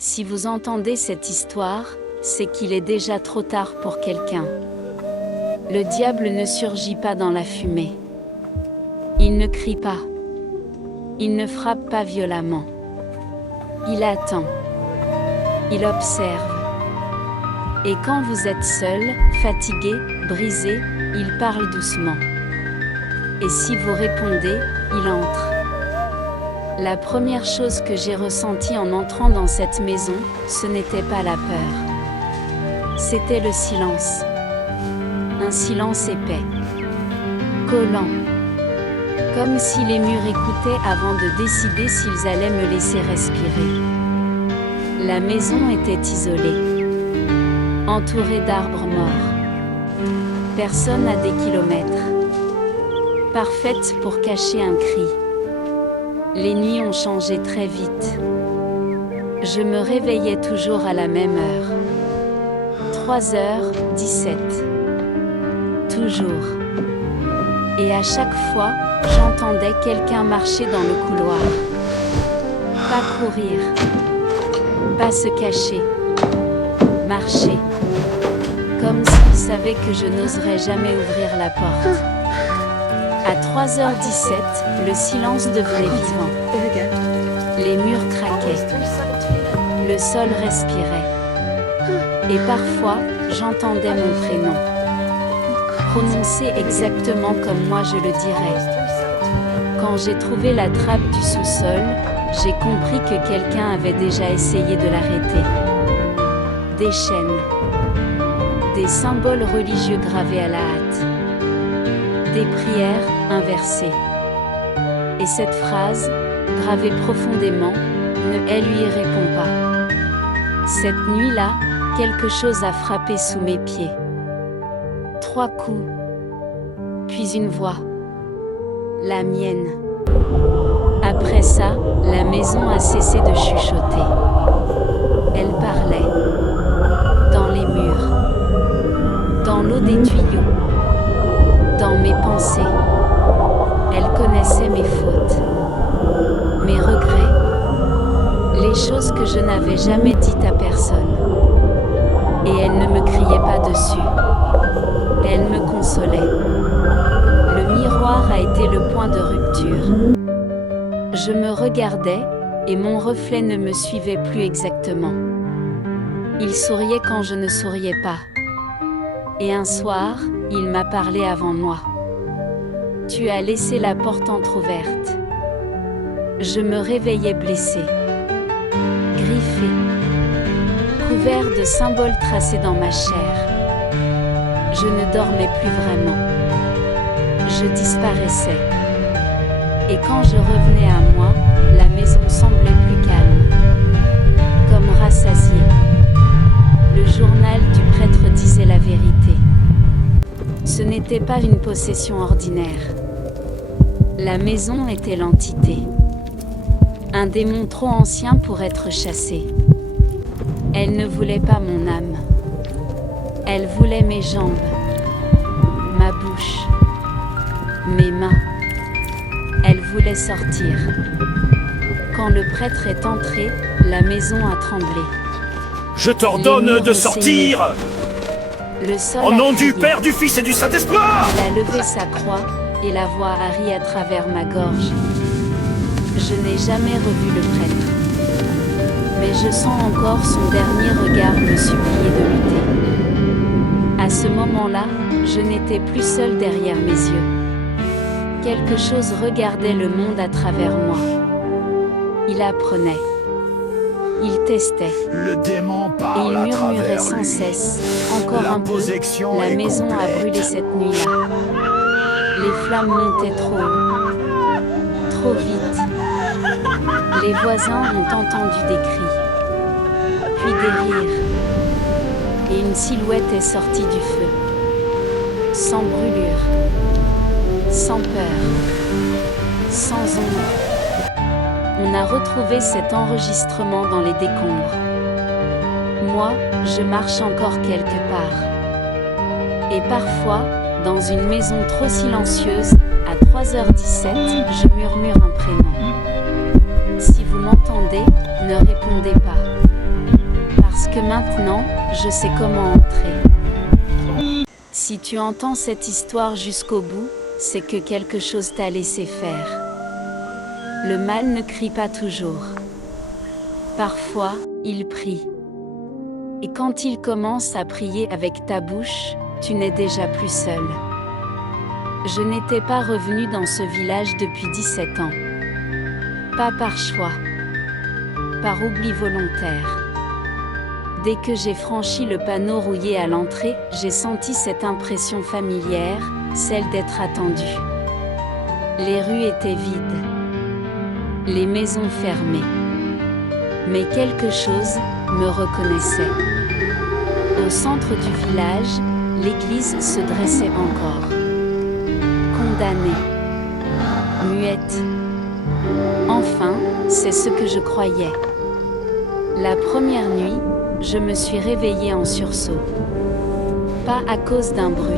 Si vous entendez cette histoire, c'est qu'il est déjà trop tard pour quelqu'un. Le diable ne surgit pas dans la fumée. Il ne crie pas. Il ne frappe pas violemment. Il attend. Il observe. Et quand vous êtes seul, fatigué, brisé, il parle doucement. Et si vous répondez, il entre. La première chose que j'ai ressentie en entrant dans cette maison, ce n'était pas la peur. C'était le silence. Un silence épais. Collant. Comme si les murs écoutaient avant de décider s'ils allaient me laisser respirer. La maison était isolée. Entourée d'arbres morts. Personne à des kilomètres. Parfaite pour cacher un cri. Les nuits ont changé très vite. Je me réveillais toujours à la même heure. 3h17. Toujours. Et à chaque fois, j'entendais quelqu'un marcher dans le couloir. Pas courir. Pas se cacher. Marcher. Comme s'il savait que je n'oserais jamais ouvrir la porte. À 3h17, le silence devenait vivant. Les murs craquaient. Le sol respirait. Et parfois, j'entendais mon prénom. Prononcé exactement comme moi je le dirais. Quand j'ai trouvé la trappe du sous-sol, j'ai compris que quelqu'un avait déjà essayé de l'arrêter. Des chaînes. Des symboles religieux gravés à la hâte. Des prières inversées. Et cette phrase, gravée profondément, elle lui répond pas. Cette nuit-là, quelque chose a frappé sous mes pieds. 3 coups. Puis une voix. La mienne. Après ça, la maison a cessé de chuchoter. Elle parlait. Dans les murs. Dans l'eau des tuyaux. Dans mes pensées. Elle connaissait mes fautes. Mes regrets. Les choses que je n'avais jamais dites à personne. Et elle ne me criait pas dessus. Elle me consolait. Le miroir a été le point de rupture. Je me regardais, et mon reflet ne me suivait plus exactement. Il souriait quand je ne souriais pas. Et un soir, il m'a parlé avant moi. Tu as laissé la porte entr'ouverte. Je me réveillais blessé. Griffé. Couvert de symboles tracés dans ma chair. Je ne dormais plus vraiment. Je disparaissais. Et quand je revenais à moi, la maison semblait plus calme. Comme rassasiée. Le journal du prêtre disait la vérité. Ce n'était pas une possession ordinaire. La maison était l'entité. Un démon trop ancien pour être chassé. Elle ne voulait pas mon âme. Elle voulait mes jambes, ma bouche, mes mains. Elle voulait sortir. Quand le prêtre est entré, la maison a tremblé. Je t'ordonne de sortir! Au nom du Père, du Fils et du Saint-Esprit! Il a levé sa croix, et la voix a ri à travers ma gorge. Je n'ai jamais revu le prêtre. Mais je sens encore son dernier regard me supplier de lutter. À ce moment-là, je n'étais plus seul derrière mes yeux. Quelque chose regardait le monde à travers moi. Il apprenait. Il testait. Le démon Et parle il à murmurait travers sans lui. cesse. Encore La un peu. possession La est maison a complète. brûlé cette nuit-là. Les flammes montaient trop haut. Trop vite. Les voisins ont entendu des cris. Puis des rires. Et une silhouette est sortie du feu. Sans brûlure. Sans peur. Sans ombre. On a retrouvé cet enregistrement dans les décombres. Moi, je marche encore quelque part. Et parfois, dans une maison trop silencieuse, à 3h17, je murmure un prénom. Si vous m'entendez, ne répondez pas. que maintenant, je sais comment entrer. Si tu entends cette histoire jusqu'au bout, c'est que quelque chose t'a laissé faire. Le mal ne crie pas toujours. Parfois, il prie. Et quand il commence à prier avec ta bouche, tu n'es déjà plus seul. Je n'étais pas revenu dans ce village depuis 17 ans. Pas par choix. Par oubli volontaire. Dès que j'ai franchi le panneau rouillé à l'entrée, j'ai senti cette impression familière, celle d'être attendu. Les rues étaient vides. Les maisons fermées. Mais quelque chose me reconnaissait. Au centre du village, l'église se dressait encore. Condamnée. Muette. Enfin, c'est ce que je croyais. La première nuit, je me suis réveillée en sursaut. Pas à cause d'un bruit,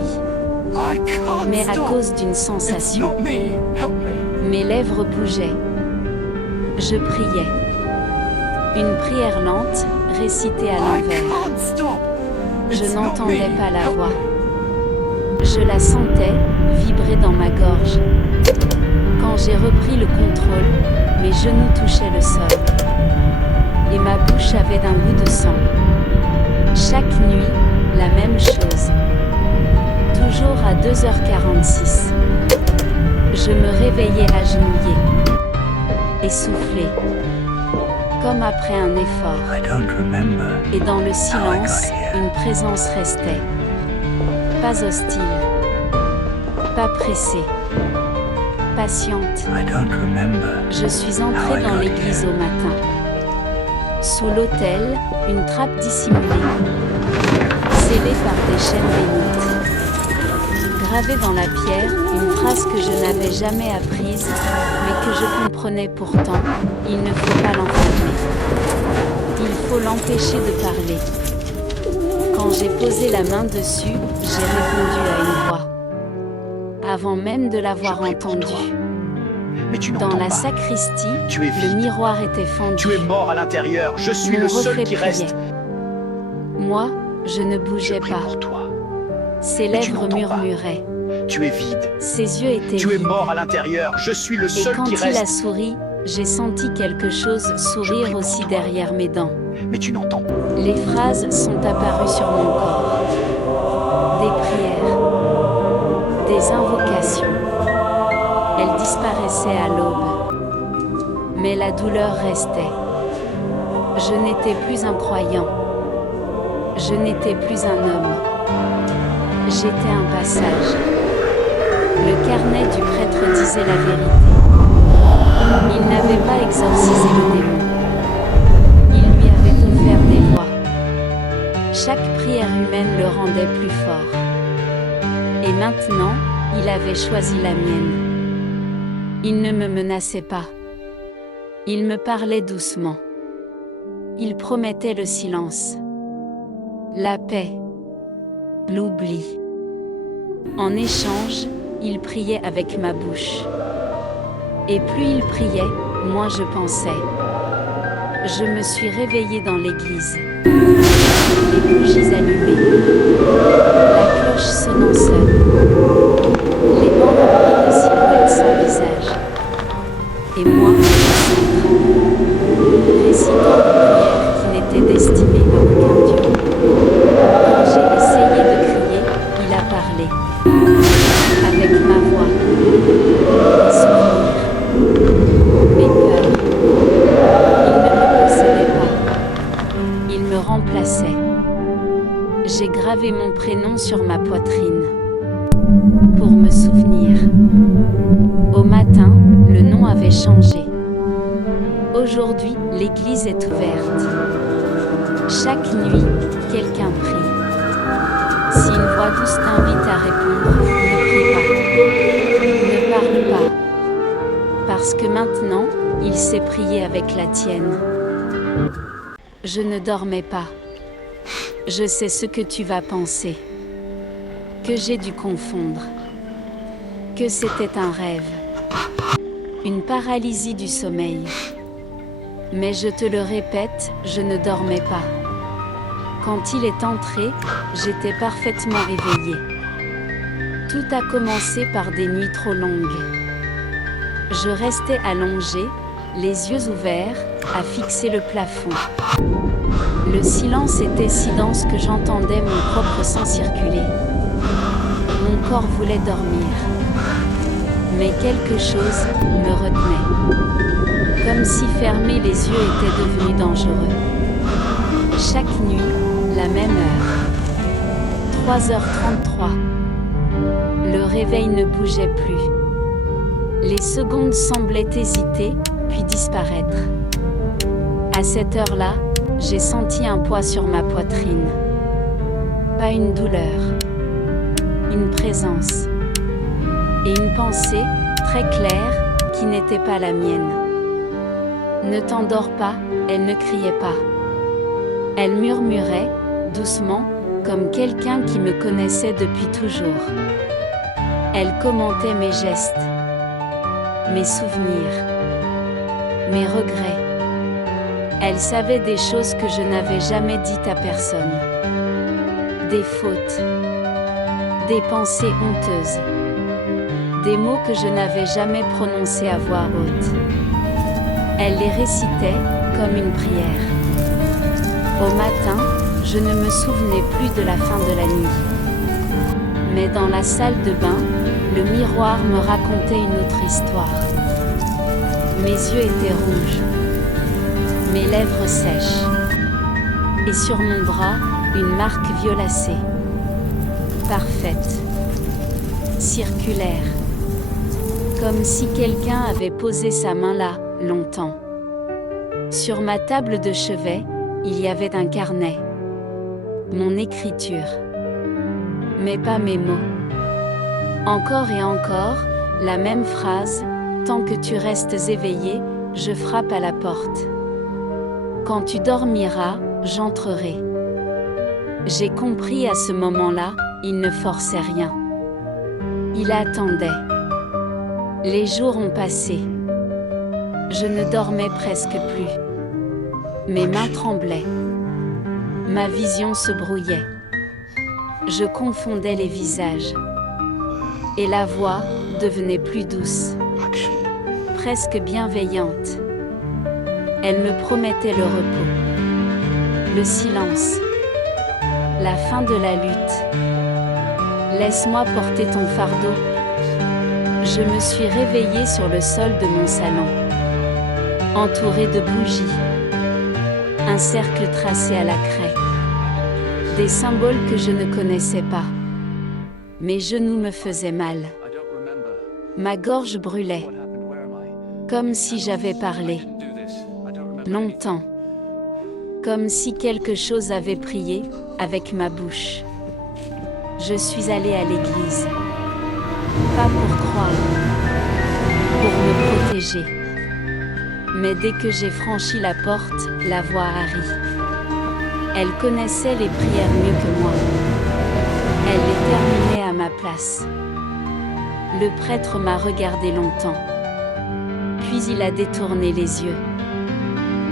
mais à cause d'une sensation. Mes lèvres bougeaient. Je priais. Une prière lente, récitée à l'envers. Je n'entendais pas la voix. Je la sentais vibrer dans ma gorge. Quand j'ai repris le contrôle, mes genoux touchaient le sol. Et ma bouche avait d'un goût de sang. Chaque nuit, la même chose. Toujours à 2h46. Je me réveillais agenouillée. Essoufflée. Comme après un effort. Et dans le silence, une présence restait. Pas hostile. Pas pressée. Patiente. Je suis entrée dans l'église au matin. Sous l'autel, une trappe dissimulée. Scellée par des chaînes bénites. Gravée dans la pierre, une phrase que je n'avais jamais apprise, mais que je comprenais pourtant. Il ne faut pas l'enfermer. Il faut l'empêcher de parler. Quand j'ai posé la main dessus, j'ai répondu à une voix. Avant même de l'avoir entendue. Dans la sacristie, le miroir était fendu. Tu es mort à l'intérieur, je suis le seul qui reste. Moi, je ne bougeais pas. Ses lèvres murmuraient. Tu es vide. Ses yeux étaient Tu es vides. mort à l'intérieur, je suis le seul qui reste. Et quand il a souri, j'ai senti quelque chose sourire aussi derrière mes dents. Mais tu n'entends pas. Les phrases sont apparues sur mon corps. Des prières. Des invocations. Elles disparaissaient à l'aube. Mais la douleur restait. Je n'étais plus un croyant. Je n'étais plus un homme. J'étais un passage. Le carnet du prêtre disait la vérité. Il n'avait pas exorcisé le démon. Il lui avait offert des voix. Chaque prière humaine le rendait plus fort. Et maintenant, il avait choisi la mienne. Il ne me menaçait pas. Il me parlait doucement. Il promettait le silence. La paix. L'oubli. En échange, il priait avec ma bouche. Et plus il priait, moins je pensais. Je me suis réveillée dans l'église. Les bougies allumées. La cloche sonnant seule. Les bancs remplis de silhouettes sans visage. Et moi, au centre. Récitant une prière qui n'était destinée à aucun Dieu. Quand j'ai essayé de crier, il a parlé. Avec ma voix. Mes souvenirs. Mes peurs. Il ne me possédait pas. Il me remplaçait. J'ai gravé mon prénom sur ma poitrine. Pour me souvenir. Au matin, le nom avait changé. Aujourd'hui, l'église est ouverte. Chaque nuit, quelqu'un prie. Si une voix douce t'invite à répondre, ne prie pas. Ne parle pas. Parce que maintenant, il sait prier avec la tienne. Je ne dormais pas. Je sais ce que tu vas penser. Que j'ai dû confondre. Que c'était un rêve. Une paralysie du sommeil. Mais je te le répète, je ne dormais pas. Quand il est entré, j'étais parfaitement réveillée. Tout a commencé par des nuits trop longues. Je restais allongée, les yeux ouverts, à fixer le plafond. Le silence était si dense que j'entendais mon propre sang circuler. Mon corps voulait dormir. Mais quelque chose me retenait. Comme si fermer les yeux était devenu dangereux. Chaque nuit, la même heure. 3h33. Le réveil ne bougeait plus. Les secondes semblaient hésiter, puis disparaître. À cette heure-là, j'ai senti un poids sur ma poitrine. Pas une douleur. Une présence. Et une pensée, très claire, qui n'était pas la mienne. Ne t'endors pas, elle ne criait pas. Elle murmurait, doucement, comme quelqu'un qui me connaissait depuis toujours. Elle commentait mes gestes, mes souvenirs, mes regrets. Elle savait des choses que je n'avais jamais dites à personne. Des fautes, des pensées honteuses, des mots que je n'avais jamais prononcés à voix haute. Elle les récitait comme une prière. Au matin, je ne me souvenais plus de la fin de la nuit. Mais dans la salle de bain, le miroir me racontait une autre histoire. Mes yeux étaient rouges, mes lèvres sèches, et sur mon bras, une marque violacée. Parfaite, circulaire, comme si quelqu'un avait posé sa main là, longtemps. Sur ma table de chevet, il y avait un carnet. Mon écriture. Mais pas mes mots. Encore et encore, la même phrase, tant que tu restes éveillé, je frappe à la porte. Quand tu dormiras, j'entrerai. J'ai compris à ce moment-là, il ne forçait rien. Il attendait. Les jours ont passé. Je ne dormais presque plus. Mes mains tremblaient. Ma vision se brouillait. Je confondais les visages. Et la voix devenait plus douce. Presque bienveillante. Elle me promettait le repos. Le silence. La fin de la lutte. Laisse-moi porter ton fardeau. Je me suis réveillée sur le sol de mon salon. Entourée de bougies. Un cercle tracé à la craie. Des symboles que je ne connaissais pas. Mes genoux me faisaient mal. Ma gorge brûlait. Comme si j'avais parlé. Longtemps. Comme si quelque chose avait prié, avec ma bouche. Je suis allée à l'église. Pas pour croire. Pour me protéger. Mais dès que j'ai franchi la porte, la voix a ri. Elle connaissait les prières mieux que moi. Elle les terminait à ma place. Le prêtre m'a regardé longtemps. Puis il a détourné les yeux.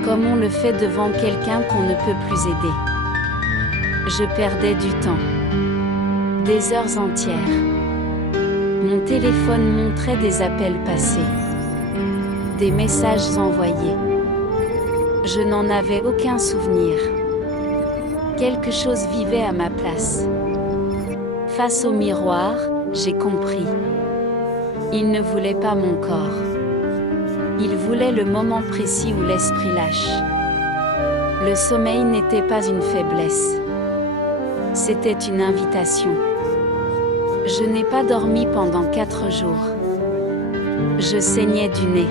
Comme on le fait devant quelqu'un qu'on ne peut plus aider. Je perdais du temps. Des heures entières. Mon téléphone montrait des appels passés. Des messages envoyés. Je n'en avais aucun souvenir. Quelque chose vivait à ma place. Face au miroir, j'ai compris. Il ne voulait pas mon corps. Il voulait le moment précis où l'esprit lâche. Le sommeil n'était pas une faiblesse. C'était une invitation. Je n'ai pas dormi pendant 4 jours. Je saignais du nez.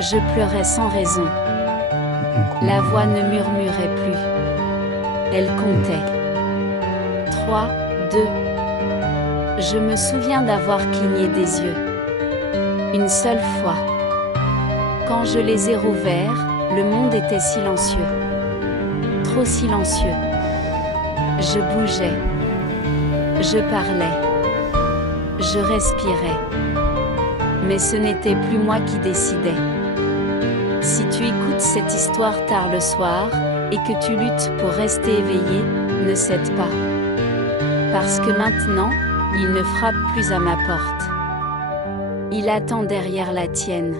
Je pleurais sans raison. La voix ne murmurait plus. Elle comptait. 3, 2. Je me souviens d'avoir cligné des yeux. Une seule fois. Quand je les ai rouverts, le monde était silencieux. Trop silencieux. Je bougeais. Je parlais. Je respirais. Mais ce n'était plus moi qui décidais. Si tu écoutes cette histoire tard le soir, et que tu luttes pour rester éveillé, ne cède pas. Parce que maintenant, il ne frappe plus à ma porte. Il attend derrière la tienne.